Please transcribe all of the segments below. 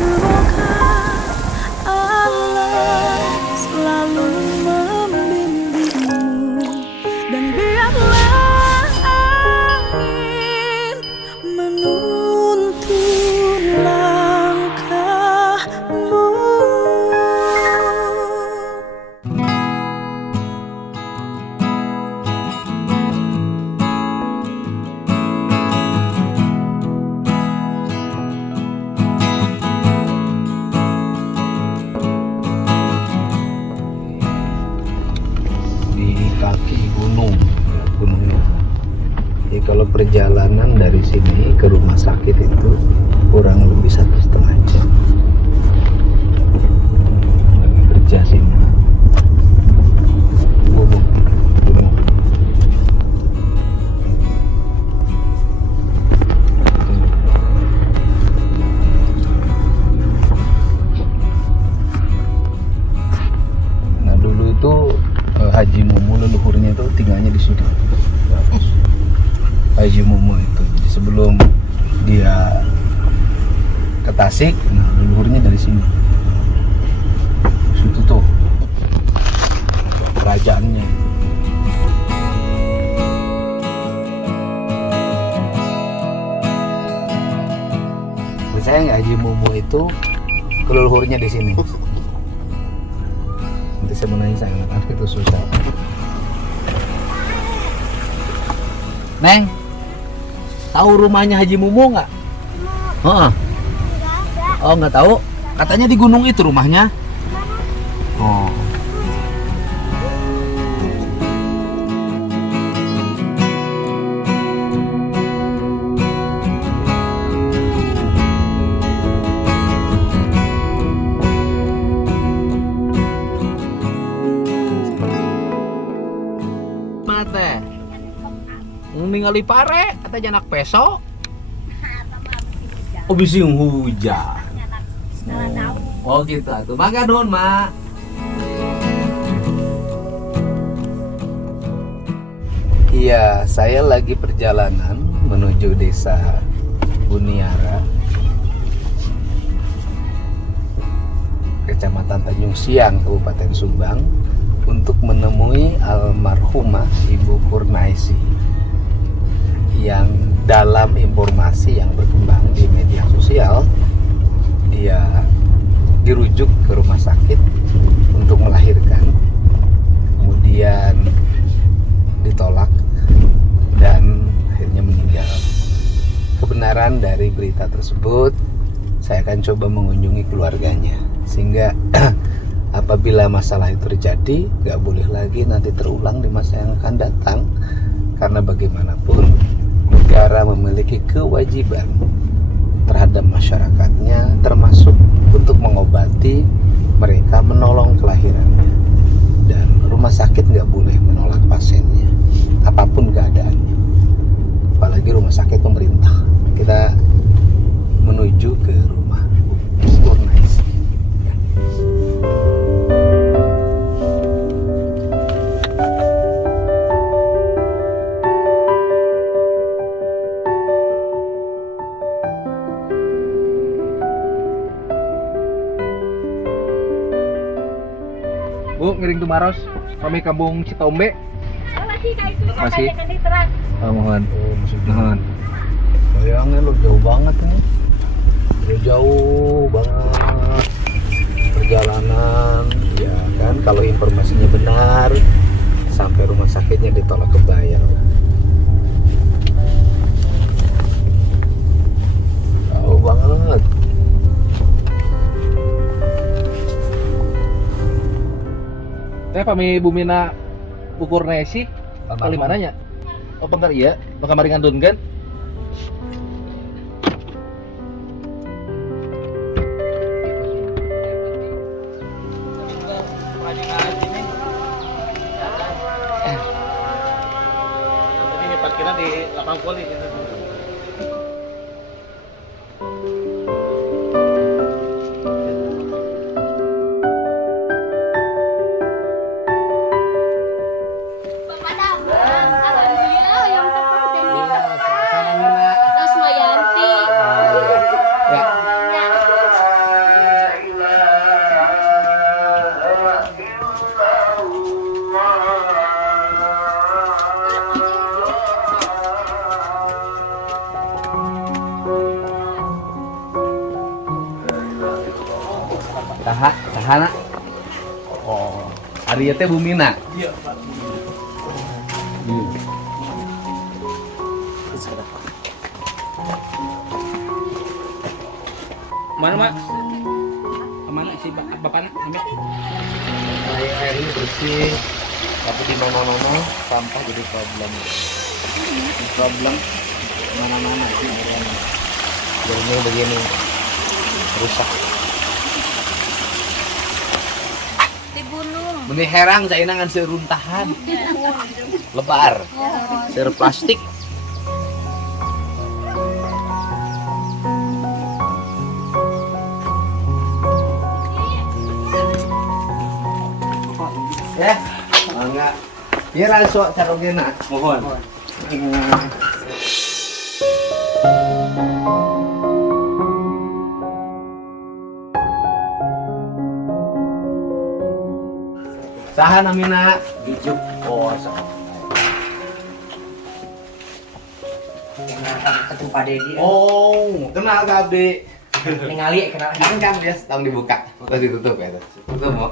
Semoga Allah selalu membimbingmu dan biarlah angin menuntun langkahmu. Di kaki gunung, ya, Gunung Nubu. Jadi kalau perjalanan dari sini ke rumah sakit itu kurang lebih 1,5 jam. Lagi kerja sini. Gunung, gunung. Nah dulu itu Haji Mumu leluhurnya itu tinggalnya di sini. Haji Mumu itu jadi sebelum dia ke Tasik, nah leluhurnya dari sini. Situ tuh kerajaannya. Percaya nggak Haji Mumu itu leluhurnya di sini? Nanti saya mau nanya sama anak itu susah. Neng, tahu rumahnya Haji Mumu nggak? Heeh. Oh nggak tahu? Katanya di gunung itu rumahnya. Oh. Mate. Ningali pare, kata janak peso. Oh bising hujan. Oh gitu atuh. Mangga nuhun, Mak. Iya, saya lagi perjalanan menuju desa Buniara, Kecamatan Tanjung Siang, Kabupaten Subang, untuk menemui almarhumah Ibu Kurnaisi yang dalam informasi yang berkembang di media sosial dia dirujuk ke rumah sakit untuk melahirkan, kemudian ditolak dan akhirnya meninggal. Kebenaran dari berita tersebut saya akan coba mengunjungi keluarganya, sehingga apabila masalah itu terjadi gak boleh lagi nanti terulang di masa yang akan datang. Karena bagaimanapun negara memiliki kewajiban terhadap masyarakatnya, termasuk untuk mengobati mereka, menolong kelahirannya. Dan rumah sakit nggak boleh menolak pasiennya, apapun keadaannya, apalagi rumah sakit pemerintah. Kita menuju ke rumah Kurnaisi. Bu, ngiring Tumaros, kami kampung Citombe. Masih kayak itu Masih? di teras. Oh, mohon. Oh, mohon. Bayangin lo jauh banget nih. Udah jauh banget perjalanan, ya kan? Kalau informasinya benar, sampai rumah sakitnya ditolak kebayang. Jauh banget. Saya pami Bumina ukur nesi kali mananya? Oh bentar iya, bakal mari ngandun kan? Tadi parkiran di lapang poli. Alhamdulillah yang cepat Rasmayanti. Ya. Tahana. Oh, ari teh Bumina. Iya, Pak. Mana mak? Kemana si bapaknya? Amit. Air ini bersih, tapi di mana-mana sampah jadi problem. Problem mana-mana sih jadinya begini rusak. Di gunung. Meni herang zaina ngan seruntahan. Lebar. Ser plastik. Ya, enggak. Biar langsung carogena. Mohon. Saha namina? Bijuk. Oh, saha. Ketemu Pak Dedi. Oh, kenal Kak Abdi. Ningali kenal. Kan dia setahun dibuka. Terus ditutup ya. Tutup mau.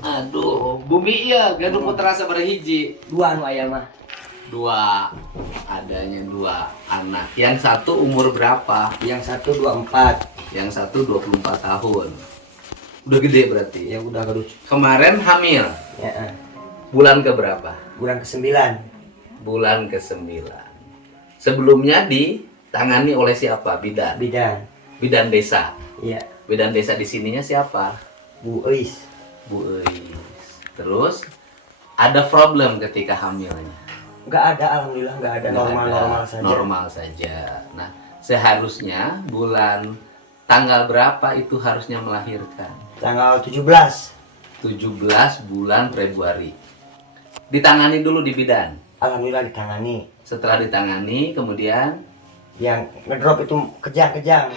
Aduh, bumi iya, gaduh putra sabaraha hiji. Dua anu aya mah. Dua, adanya dua anak. Yang satu umur berapa? Yang satu 24. Yang satu 24 tahun. Udah gede berarti. Ya udah gaduh. Kemarin hamil. Ya, Bulan ke berapa? bulan ke-9. Bulan ke-9. Sebelumnya ditangani oleh siapa? Bidan. Bidan. Bidan desa. Iya, Bidan desa di sininya siapa? Bu Eis. Bu Eis. Terus ada problem ketika hamilnya. Enggak ada, alhamdulillah enggak ada, Nggak normal-normal ada, saja. Normal saja. Nah, seharusnya bulan tanggal berapa itu harusnya melahirkan? Tanggal 17. 17 bulan Februari. Ditangani dulu di bidan. Alhamdulillah ditangani. Setelah ditangani, kemudian Yang ngedrop itu kejang-kejang.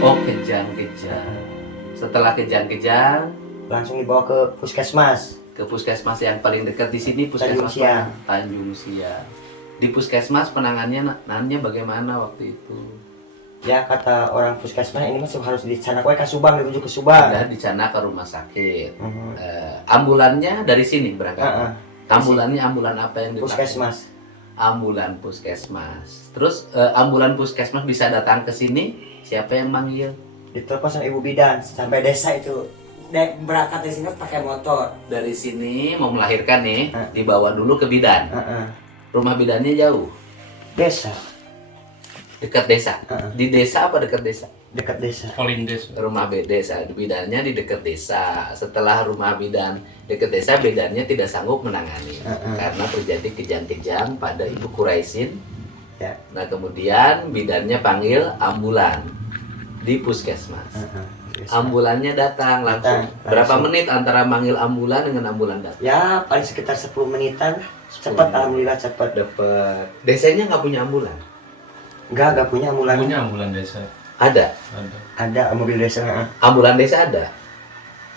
oh kejang-kejang. Setelah kejang-kejang Langsung dibawa ke puskesmas. ke puskesmas yang paling dekat di sini, puskesmas Tanjung Siang. mana? Tanjung Siang. Di puskesmas penanganannya bagaimana waktu itu? Ya kata orang puskesmas ini masih harus di sana ke Subang, dirujuk ke Subang. Sudah dicana ke rumah sakit. Mhm. Ambulannya dari sini berangkat. Heeh. Ambulannya ambulan apa yang dipakai? Puskesmas. Ambulan puskesmas. Terus ambulan puskesmas bisa datang ke sini, siapa yang manggil? Ditelepon sama ibu bidan sampai desa itu. Berangkat dari sini pakai motor. Dari sini mau melahirkan nih, Heeh. dibawa dulu ke bidan. Heeh. Rumah bidannya jauh, Desa. dekat desa. Heeh. Di desa apa dekat desa? Dekat desa. Polindes. Rumah desa, bidannya di dekat desa. Setelah rumah bidan dekat desa, bidannya tidak sanggup menangani karena terjadi kejang-kejang pada ibu Kuraisin. Ya. Nah kemudian bidannya panggil ambulan di puskesmas. Ambulannya datang langsung. Datang, Berapa langsung. menit antara manggil ambulan dengan ambulan datang? Ya paling sekitar 10 menitan. Cepat, alhamdulillah cepat. Dapat. Desanya nggak punya ambulan? Enggak punya ambulan. Punya ambulan desa. Ada. Ada. Ada mobil desa. Ambulan desa ada.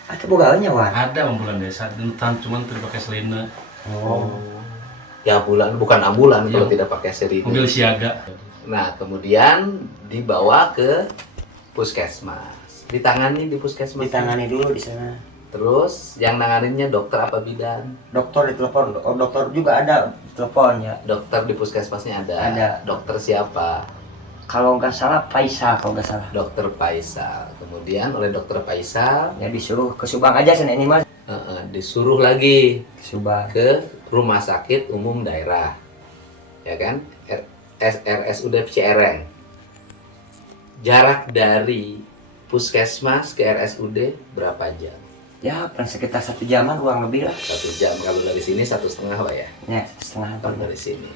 Ada bogaannya, Wan. Ada ambulan desa. Dan cuman terpakai selina. Oh. Ya ambulan bukan ambulan Iya. kalau tidak pakai sirine. Mobil siaga. Nah kemudian dibawa ke puskesmas. Ditangani di puskesmas. Ditangani dulu di sana. Terus yang nanganinnya dokter apa bidan? Dokter ditelepon. Oh, dokter juga ada telepon ya. Dokter di puskesmasnya ada. Ada. Dokter siapa? Kalau nggak salah Faisal kalau nggak salah. Dokter Faisal. Kemudian oleh dokter Faisal Ya disuruh ke Subang aja sana ini mas. disuruh lagi Ke Subang. ke rumah sakit umum daerah, ya kan? RSUD Cicereng. Jarak dari puskesmas ke RSUD berapa jam? Ya paling sekitar 1 jaman kurang lebih lah. 1 jam. Kalau dari sini 1,5 Pak ya. Ya setengah Kalau jam. dari sini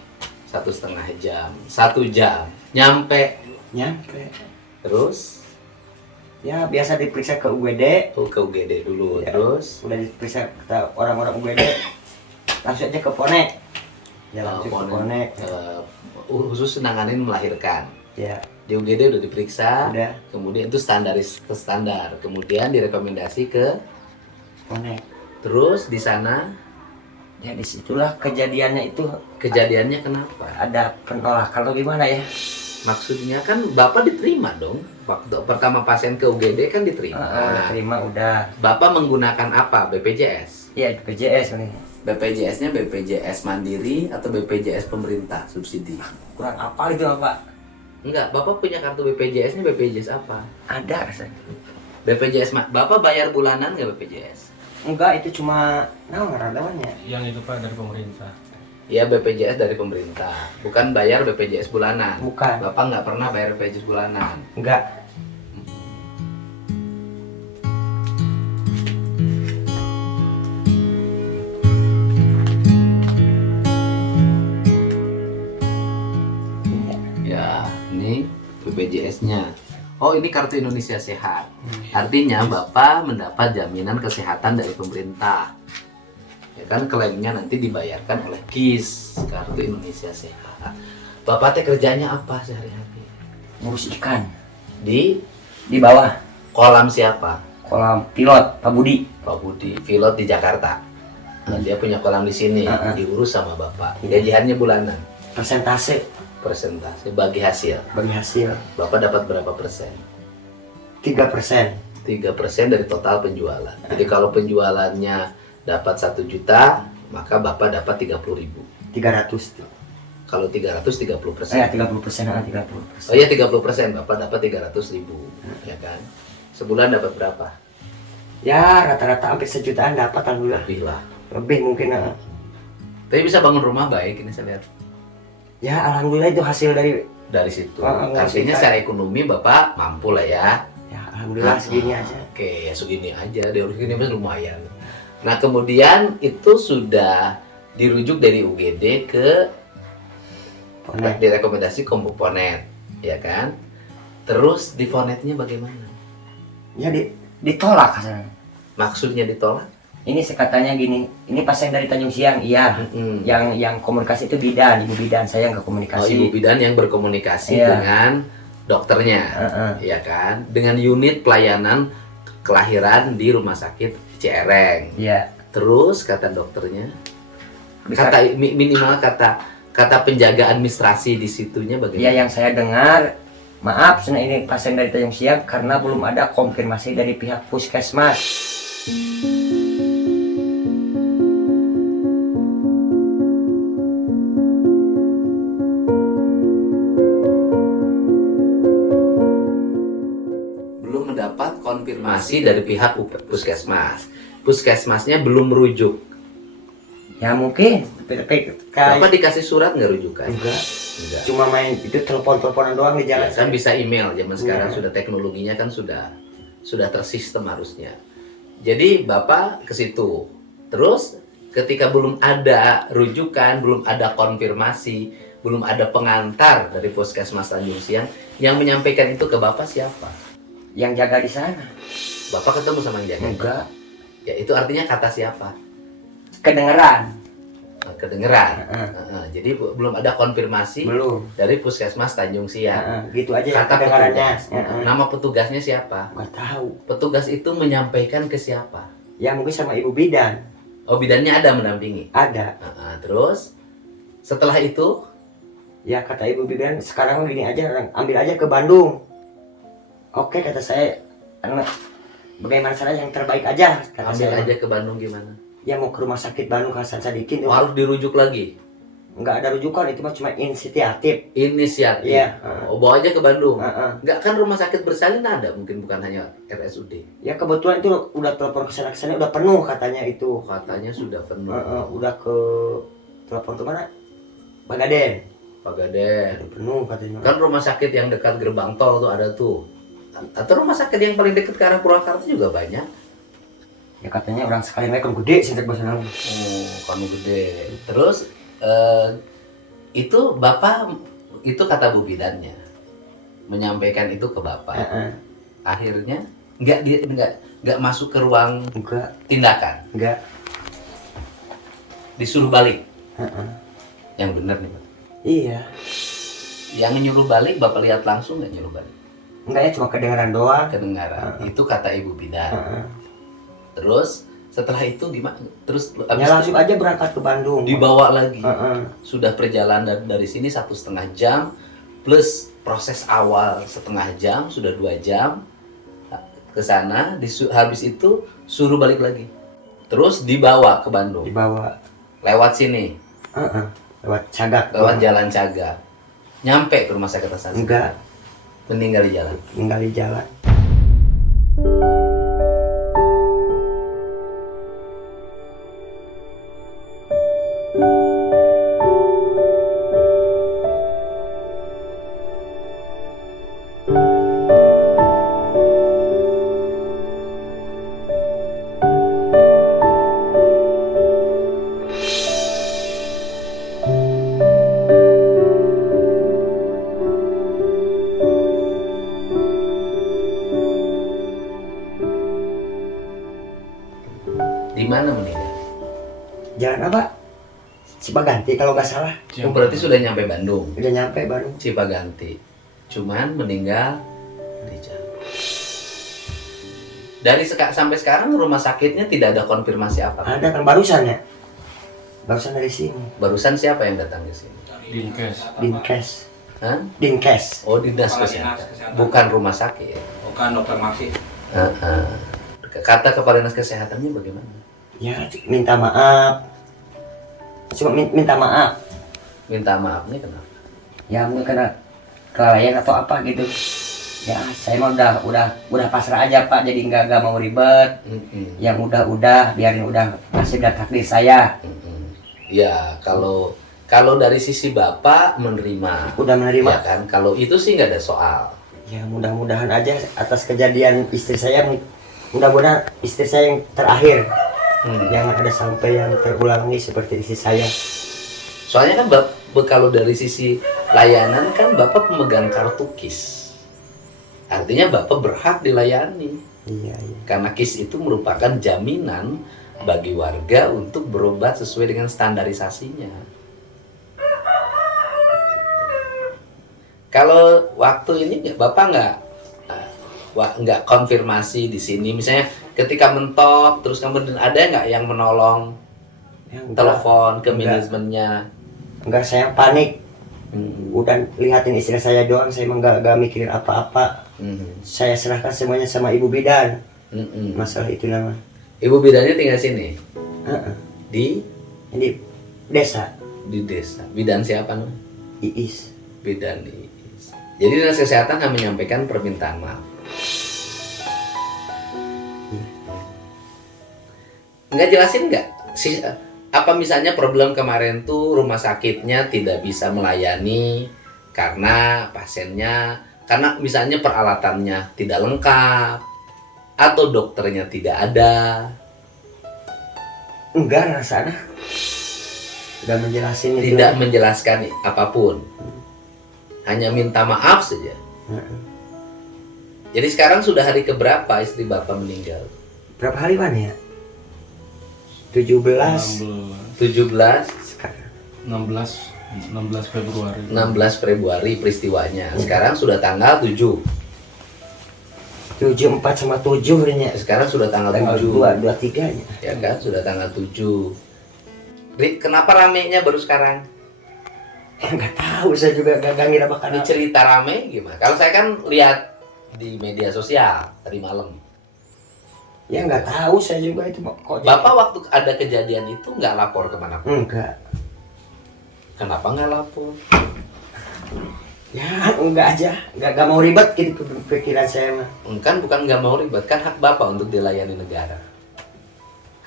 1,5 jam. 1 jam nyampe. Nyampe. Terus Ya biasa diperiksa ke UGD. ke UGD dulu. Ya. Terus Udah diperiksa kata orang-orang UGD. Langsung aja ke Pone. Ya langsung ke Pone. khusus nanganin melahirkan. Ya Di UGD udah diperiksa. udah Kemudian itu standar. Kemudian direkomendasi ke Pone. terus di sana Ya disitulah kejadiannya itu Kejadiannya kenapa? ada penolakan atau gimana ya? Maksudnya kan Bapak diterima dong. Waktu pertama pasien ke UGD kan diterima. Udah terima udah. Bapak menggunakan apa? BPJS? Iya BPJS nih. BPJS-nya BPJS Mandiri atau BPJS pemerintah subsidi? Kurang apal itu Pak. Enggak, Bapak punya kartu BPJS-nya BPJS apa? Ada rasanya. BPJS, Bapak bayar bulanan nggak BPJS? Enggak, itu cuma ngarawannya. Yang itu Pak dari pemerintah. Ya BPJS dari pemerintah, bukan bayar BPJS bulanan. Bukan. Bapak nggak pernah bayar BPJS bulanan. Enggak. Ya, ini BPJS-nya. Oh, ini kartu Indonesia Sehat. Artinya Bapak mendapat jaminan kesehatan dari pemerintah. Ya kan, klaimnya nanti dibayarkan oleh KIS, kartu Indonesia Sehat. Bapak teh kerjanya apa sehari-hari? Ngurus ikan Di di bawah kolam siapa? kolam pilot Pak Budi. Pak Budi, pilot di Jakarta. Nah, dia punya kolam di sini, diurus sama Bapak. Gajiannya bulanan, Persentase persentase bagi hasil. bagi hasil Bapak dapat berapa persen? 3%. 3% dari total penjualan. Jadi kalau penjualannya dapat 1 juta, maka Bapak dapat 30.000. 300 tuh. Kalau 300 30%. Ya 30%, 30%. Oh iya 30%, Bapak dapat 300.000, ya kan? Sebulan dapat berapa? Ya rata-rata hampir sejutaan dapat alhamdulillah. Lebih lah. Lebih mungkin. Tapi bisa bangun rumah baik ini saya lihat Ya alhamdulillah itu hasil dari situ. Nggak Artinya sih, secara ekonomi Bapak mampu lah ya. ya alhamdulillah segini aja. Oke, ya segini aja. Dari segini mas lumayan. Nah kemudian itu sudah dirujuk dari UGD ke Ponet. direkomendasi komponet, ya kan? Terus di fonetnya bagaimana? Ya ditolak katanya. Maksudnya ditolak? Ini katanya gini, ini pasien dari Tanjung Siang, iya. Yang komunikasi itu bidan, ibu bidan, saya nggak Oh, komunikasi. ibu bidan yang berkomunikasi Iya. dengan dokternya, ya kan? Dengan unit pelayanan kelahiran di rumah sakit Cicereng. Iya. Terus kata dokternya, minimal kata penjaga administrasi di situnya Iya bagaimana? yang saya dengar, maaf, ini pasien dari Tanjung Siang karena belum ada konfirmasi dari pihak puskesmas. Belum mendapat konfirmasi dari pihak puskesmas. Puskesmasnya belum merujuk. Ya mungkin, tapi Bapak dikasih surat nggak rujukan? enggak. Enggak. Cuma main itu telepon-teleponan doang di Ya, jalan. kan bisa email zaman sekarang Iya. sudah teknologinya kan sudah tersistem harusnya. Jadi Bapak ke situ. Terus ketika belum ada rujukan, belum ada konfirmasi, belum ada pengantar dari Puskesmas Tanjung Siang yang menyampaikan itu ke Bapak siapa? Yang jaga di sana. Bapak ketemu sama yang jaga? Enggak. Ya itu artinya kata siapa? Kedengeran. Kedengeran. Heeh. Jadi belum ada konfirmasi Belum. dari Puskesmas Tanjung Siang. Gitu aja ya Kata kedengarannya. petugas. Nama petugasnya siapa? Nggak tahu. Petugas itu menyampaikan ke siapa? Ya mungkin sama ibu bidan. Oh, bidannya ada mendampingi. Ada. Terus setelah itu Ya kata ibu bidan sekarang gini aja, ambil aja ke Bandung. Oke kata saya, bagaimana caranya yang terbaik aja kata ambil saya. aja ke Bandung gimana? Ya mau ke rumah sakit Bandung Hasan Sadikin. Oh, harus dirujuk lagi. Nggak ada rujukan, itu mah cuma inisiatif. Inisiatif. Iya. Oh, bawa aja ke Bandung. Heeh. Enggak kan rumah sakit bersalin ada, mungkin bukan hanya RSUD. Ya kebetulan itu udah telepon ke sana udah penuh katanya itu. Katanya sudah penuh. Udah ke telepon ke mana? Bagaden. Pagaden. Udah penuh katanya. Kan rumah sakit yang dekat gerbang tol tuh ada tuh. Atau rumah sakit yang paling dekat ke arah Purwakarta juga banyak. Ya katanya orang sekali mereka gede sih bahasa nama. Oh, kamu gede. Terus itu Bapak itu kata Bu Bidannya menyampaikan itu ke Bapak. Akhirnya nggak masuk ke ruang Enggak, tindakan, enggak. disuruh balik. Yang benar nih Pak. Iya. Yang nyuruh balik Bapak lihat langsung nggak nyuruh balik? Enggak ya, cuma kedengaran doang. Kedengaran. Itu kata Ibu Bidan. Heeh. Terus Setelah itu gimana? Terus Ya abis langsung aja berangkat ke Bandung. dibawa lagi. Heeh. Sudah perjalanan dari sini 1,5 jam plus proses awal setengah jam, sudah 2 jam ke sana. Habis itu suruh balik lagi. Terus dibawa ke Bandung. Dibawa. Lewat sini, Heeh. Lewat Cagak. lewat jalan Cagak. Nyampe ke rumah sakit Asasi. Enggak, Meninggal di jalan. tinggal di jalan. Di mana meninggal? Jalan apa? Cipaganti kalau nggak salah. Oh, berarti sudah nyampe Bandung. Udah nyampe baru. Cipaganti. Cuman meninggal di jalan. Dari sampai sekarang rumah sakitnya tidak ada konfirmasi apa. Ada kan barusan ya? Barusan dari sini. Barusan siapa yang datang ke sini? Dinkes. Dinkes. Hah? Dinkes. Oh, dinas Kepala kesehatan. Dinas Kesehatan. Bukan rumah sakit. Bukan dokter Maksi. Kata kepala dinas kesehatannya bagaimana? Ya minta maaf. Cuma minta maaf. Minta maafnya kenapa? Ya mungkin kena kelalaian atau apa gitu. Ya saya mah udah pasrah aja Pak. Jadi nggak mau ribet. Yang udah biarin udah nasib dan takdir saya. Ya kalau dari sisi bapak menerima. Udah menerima. Ya kan, kalau itu sih nggak ada soal. Ya mudah-mudahan aja atas kejadian istri saya, mudah-mudahan istri saya yang terakhir. Jangan ada sampai yang terulangi seperti istri saya. Soalnya kan kalau dari sisi layanan kan bapak pemegang kartu KIS. Artinya bapak berhak dilayani. Iya. Karena KIS itu merupakan jaminan bagi warga untuk berobat sesuai dengan standarisasinya. Kalau waktu ini bapak nggak konfirmasi di sini, misalnya ketika mentok terus kemudian ada nggak yang menolong Ya, enggak. telepon ke Enggak. manajemennya? Enggak, saya panik. Udah lihatin istri saya doang, saya emang nggak mikirin apa-apa. Saya serahkan semuanya sama ibu bidan. Masalah itu nama. Ibu bidannya tinggal sini di Jadi desa desa. Bidan siapa namanya? Iis. Bidan Iis. Jadi dinas kesehatan hanya menyampaikan permintaan maaf. Nggak jelasin nggak sih apa misalnya problem kemarin tuh rumah sakitnya tidak bisa melayani karena pasiennya, karena misalnya peralatannya tidak lengkap atau dokternya tidak ada. Enggak, rasanya udah menjelasin itu. Tidak menjelaskan apapun, hanya minta maaf saja. Jadi sekarang sudah hari keberapa istri bapak meninggal? Berapa hari Pan ya? 17 sekarang. 16 Februari. 16 Februari peristiwanya. Sekarang sudah tanggal 7. 74 sama 7 nya. Sekarang sudah tanggal 7. 23 nya. Ya kan, sudah tanggal 7. Kenapa ramenya baru sekarang? Enggak tahu, saya juga gak ngira bakal. Ini cerita rame gimana? Kalau saya kan lihat di media sosial tadi malam. Ya nggak tahu saya juga itu kok. Bapak waktu ada kejadian itu nggak lapor kemana pun? Enggak. Kenapa nggak lapor? Ya enggak aja, enggak mau ribet gitu pikiran saya mah. Kan bukan nggak mau ribet, kan hak bapak untuk dilayani negara.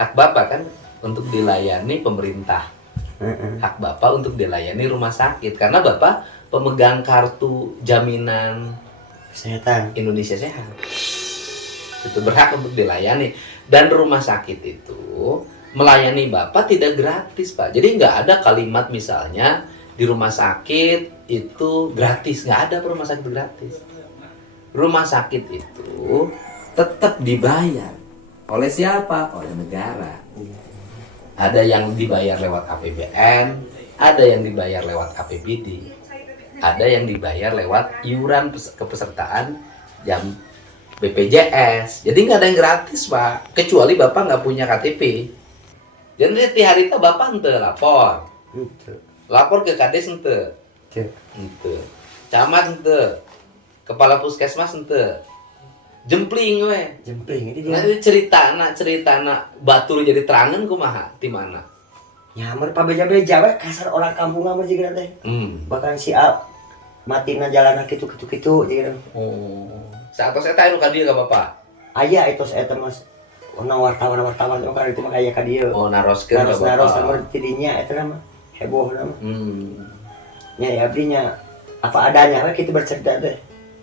Hak bapak kan untuk dilayani pemerintah. Hak bapak untuk dilayani rumah sakit karena bapak pemegang kartu jaminan Kesehatan Indonesia Sehat. Itu berhak untuk dilayani, dan rumah sakit itu melayani bapak tidak gratis pak. Jadi nggak ada kalimat misalnya di rumah sakit itu gratis, nggak ada rumah sakit gratis. Rumah sakit itu tetap dibayar oleh siapa? Oleh negara. Ada yang dibayar lewat APBN, ada yang dibayar lewat APBD, ada yang dibayar lewat iuran kepesertaan BPJS. Jadi nggak ada yang gratis, Pak. Kecuali Bapak nggak punya KTP. Jadi di hari itu Bapak ente lapor. Gitu. Lapor ke Kades ente. Cek. Ente. Camat ente. Kepala puskesmas ente. Jempling we. Jempling itu Nah, dia. cerita nak batur jadi terangan kumaha di mana? Nyamar pa beja-beja we kasar orang kampung mah jeung teh. Bahkan si A matina jalanan kitu-kitu jeung. Oh. Saat saya tahu ka dieu ka Bapak. Aya itu saya mas wartawan kan itu mah aya ka dieu. Oh, naroskeun ka Naros Bapak. tidinya eta mah heboh nama. Hmm. Ya abdinya apa adanya we kitu bercerita teh.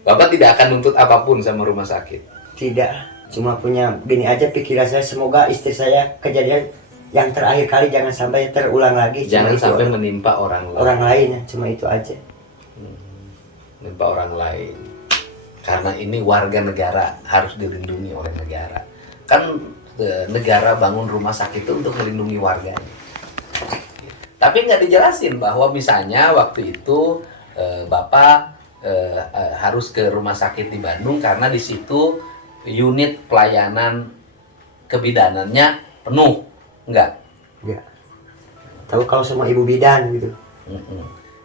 Bapak tidak akan nuntut apapun sama rumah sakit. Tidak, cuma punya gini aja pikiran saya, semoga istri saya kejadian yang terakhir kali jangan sampai terulang lagi. Jangan Cuma sampai itu, menimpa orang lain. orang lain ya, cuma itu aja. Menimpa orang lain. Karena ini warga negara harus dilindungi oleh negara. Kan negara bangun rumah sakit itu untuk melindungi warganya. Tapi nggak dijelasin bahwa misalnya waktu itu Bapak harus ke rumah sakit di Bandung karena di situ unit pelayanan kebidanannya penuh, enggak? Enggak. Tahu kalau sama ibu bidan gitu.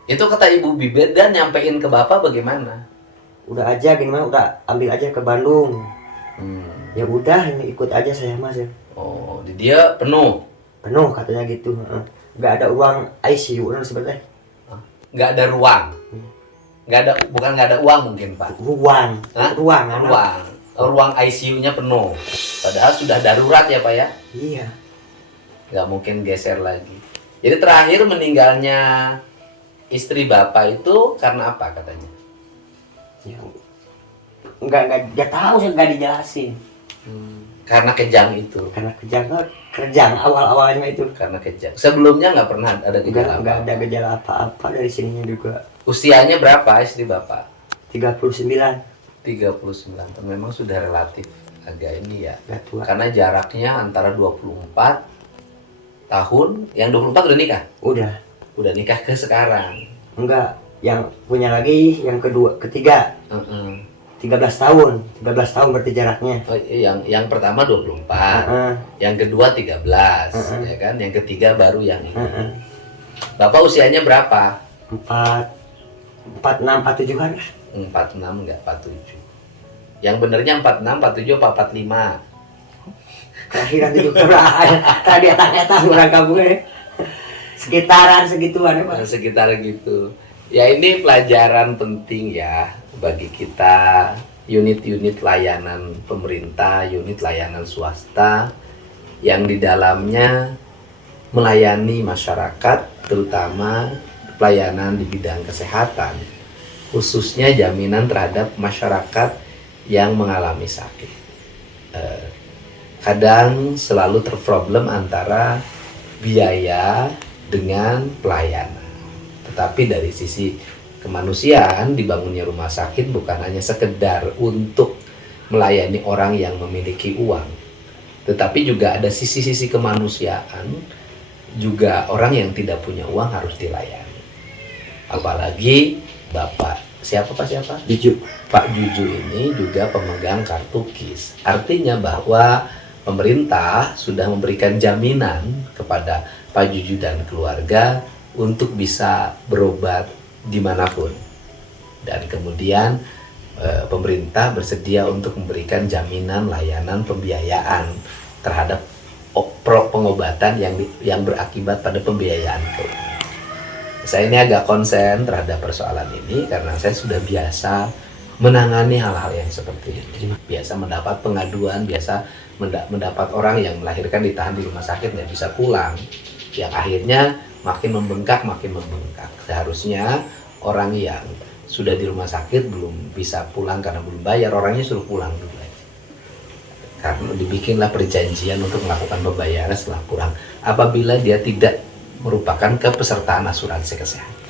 Itu kata ibu bidan nyampein ke Bapak bagaimana? Udah aja gini mah udah ambil aja ke Bandung. Ya udah ini ikut aja saya mas ya. Oh, di dia penuh, Penuh katanya gitu. Nggak ada ruang ICU sebenarnya. nggak ada ruang, bukan nggak ada uang mungkin Pak. Ruang, Hah? ruang. Ruang ICU-nya penuh. Padahal sudah darurat ya Pak ya. Iya. Nggak mungkin geser lagi. Jadi terakhir meninggalnya istri Bapak itu karena apa katanya? Ya, nggak tahu sih, nggak dijelasin. Karena kejang itu. Karena kerjaan awal-awalnya itu Karena kejang. Sebelumnya nggak pernah ada gejala nggak apa. ada gejala apa-apa dari sininya juga. Usianya berapa istri Bapak? 39 39 tahun. Memang sudah relatif agak ini ya. nggak tua. Karena jaraknya antara 24 tahun. Yang 24 udah nikah? Udah nikah ke sekarang. Enggak, yang punya lagi yang ketiga 13 tahun berarti jaraknya. Oh, yang pertama 24, yang kedua 13, ya kan? Yang ketiga baru yang ini. Bapak usianya berapa? 46 47 kan. 46 enggak 47. Yang benernya 46, 47 apa 45? Akhiran juga tadi eta orang kampungnya. Sekitaran segituan ya, Pak. Sekitar gitu. Ya ini pelajaran penting ya bagi kita unit-unit layanan pemerintah, unit layanan swasta yang di dalamnya melayani masyarakat, terutama pelayanan di bidang kesehatan, khususnya jaminan terhadap masyarakat yang mengalami sakit. Kadang selalu terproblem antara biaya dengan pelayanan. Tetapi dari sisi kemanusiaan, dibangunnya rumah sakit bukan hanya sekedar untuk melayani orang yang memiliki uang, tetapi juga ada sisi-sisi kemanusiaan, juga orang yang tidak punya uang harus dilayani. Apalagi Bapak siapa? Jujur. Pak Juju ini juga pemegang kartu KIS. Artinya bahwa pemerintah sudah memberikan jaminan kepada Pak Juju dan keluarga untuk bisa berobat dimanapun. Dan kemudian pemerintah bersedia untuk memberikan jaminan layanan pembiayaan terhadap pengobatan yang berakibat pada pembiayaan itu. Saya ini agak konsen terhadap persoalan ini karena saya sudah biasa menangani hal-hal yang seperti ini. Biasa mendapat pengaduan, biasa mendapat orang yang melahirkan ditahan di rumah sakit nggak bisa pulang, yang akhirnya makin membengkak. Seharusnya orang yang sudah di rumah sakit belum bisa pulang karena belum bayar, orangnya suruh pulang dulu aja. Karena dibikinlah perjanjian untuk melakukan pembayaran setelah pulang apabila dia tidak merupakan kepesertaan asuransi kesehatan.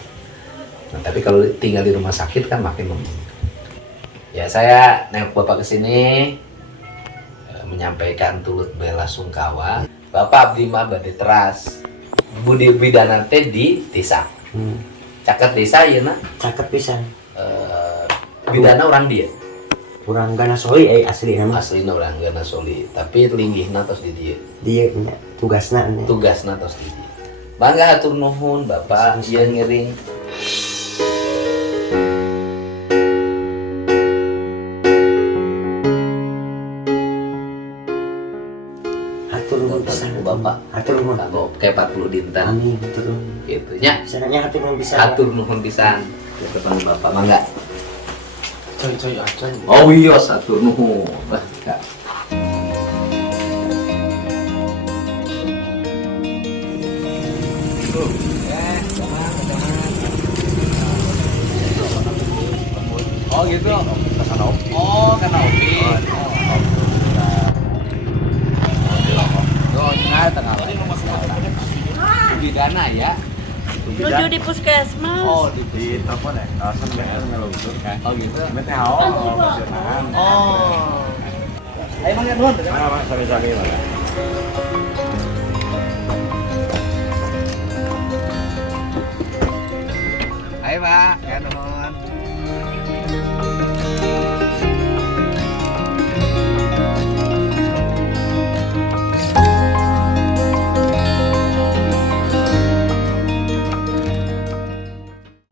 Nah, tapi kalau tinggal di rumah sakit kan makin membengkak. Ya, saya nengok Bapak ke sini menyampaikan turut bela sungkawa. Bapak abdi mah bade teras. Budi bidana teh di desa. Caket desa ieu na. Caket pisan. Bidana orang dia. Urang gana soli asli nama. Aslina urang geuna soli, tapi linggihna tos di dieu. Dia tugasna nya. Tugasna tos di dieu. Mangga hatur nuhun Bapak, ieu ngiring. Hatur nuhun pisan Bapak. Hatur nuhun. Kanggo ke 40 dinten. Amin, hatur nuhun. Gitu nya. Sananya hatur nuhun pisan. Hatur nuhun pisan. Ketepan Bapak mangga. Coy acan. Oh iya, hatur nuhun. Bah, Kak. Oh gitu. Kesana opi. Oh, karena opi. Oh, tengah. Bidana ya. Nuju di puskesmas. Oh, Di telepon ya. Alasan mereka ngeluncur kan. oh gitu. Mereka hawa maksudnya. Oh. Ayo mangga nuhun. Mana sami-sami mana. Ayo, Pak.